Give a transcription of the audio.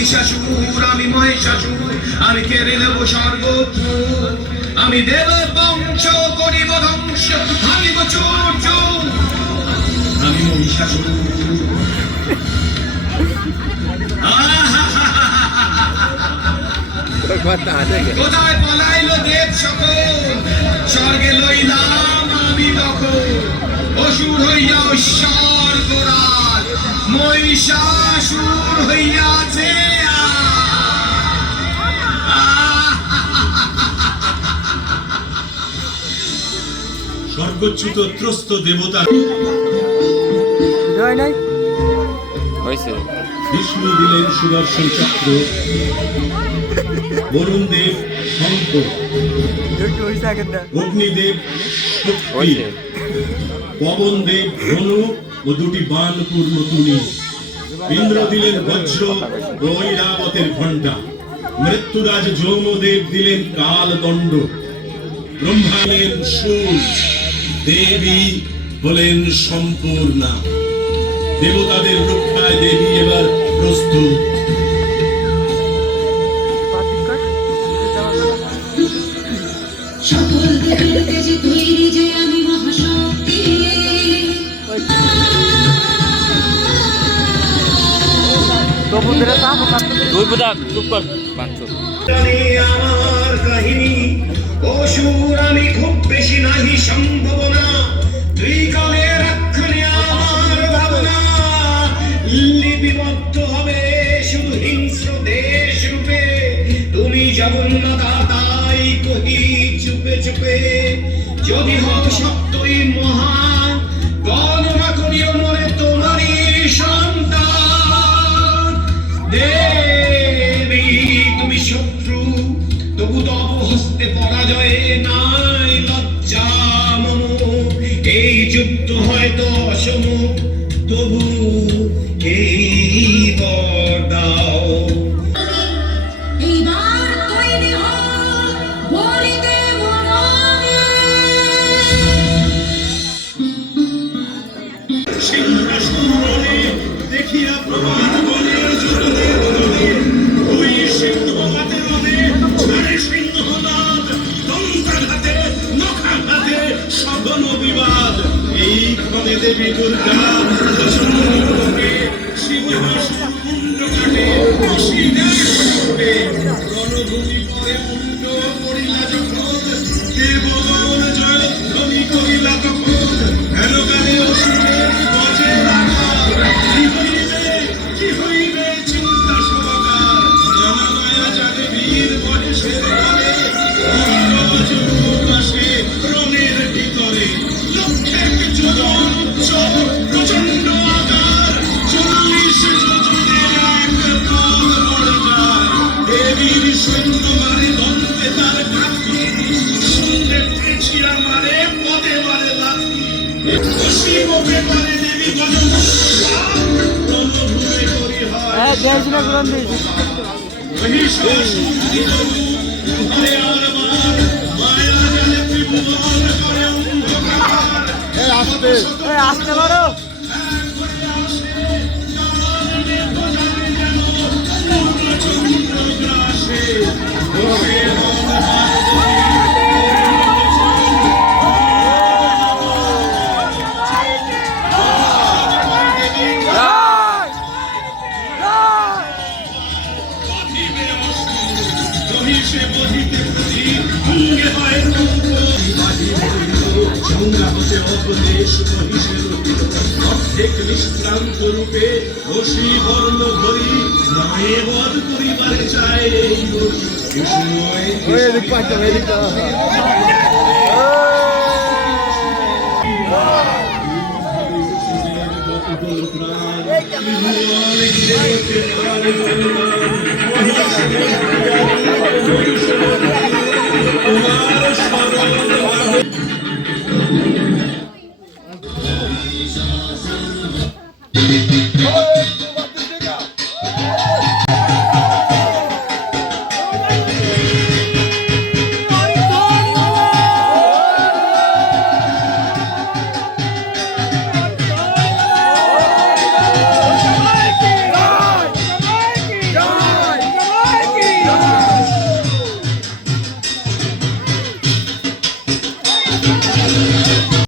মহিষাসুর আমি মহিষাসুর আমি কেড়ে নেব সর্বত্র আমি দেব বংশ করিব ধ্বংস ভাঙিব চোর আমি মহিষাসুর কোথায় পলাইলো দেব সকল স্বর্গে লইলাম আমি তখন অসুর হইয়া স্বর্গরাজ মহিষাসুর হইয়াছে স্বর্গচ্যুত ত্রস্ত দেবতা বিষ্ণু দিলেন সুদর্শন চক্র, বরুণ দেব শঙ্খ, অগ্নিদেব শক্তি, পবন দেব ধনু ও দুটি বাণ পূর্ণ তুনি, ইন্দ্র দিলেন বজ্র ও ঐরাবতের ঘণ্টা, মৃত্যুরাজ যৌমদেব দিলেন কালদণ্ড, ব্রহ্মা দিলেন শূল, দেবী হলেন সম্পূর্ণা। দেবতাদের রক্ষায় দেবী এবার প্রস্তুত। সকল দেবের তেজে তৈরি যে আমি মহাশক্তি আমার কাহিনী অসুর আমি খুব বেশি নাহি সম্ভাবনা ত্রিকালে রক্ষণে আমার ভাবনা লিপিবদ্ধ হবে শুধু হিংস্র দেশ রূপে তুমি জগন্নাথা তাই কহি চুপে চুপে যদি হও সত্যই মহান গণনা করিও মনে তোমারই সন্তান দেবী তুমি শত্রু তবু তব হস্তে পরাজয়ে নাই লজ্জা মম এই যুদ্ধ হয়তো অসম তবু এই বর দাও এইবার তৈরি হও বলিতে মরণে সিংহাসনে দেখিয়া প্রভাত বনের যুগদের বনে ওই সিংহঘাতের রণে ছাড়ে সিংহনাদ দন্তাঘাতে নখাঘাতে সঘন বিবাদ এই ক্ষণে দেবী দুর্গা লোকে সিংহাসন মুন্ড কাটে অসিদের করবে রণভূমি পরে মুন্ড করিলা যখন দেবগণ জয়ধ্বনি করিলা তখন হেন কালে অসুরের গজে কি হইবে চিন্তা সমাকার নানা মায়া জানে বীর বয়সের বলে আসে রণের ভিতরে লক্ষেক যোজন উচ্চল প্রচন্ড আকার 40 যোজনের এক পথ পড়ে যায় দেবীর সৈন্য মারে দন্তে তার কাঠি শুনলে পেছিয়া মারে পদে মারে লাঠি অসীম পেপারে দেবী গজন রণভূমে করি হয় মহিষাসুর ভয়ে আর বার মায়া জালে ত্রিভুবন করে অন্ধকার আসতে পারো নিষ্ক্রান্ত রূপে অসি বর্ণ ধরি নয়ে বধ করিবারে চায় এই প্রাণ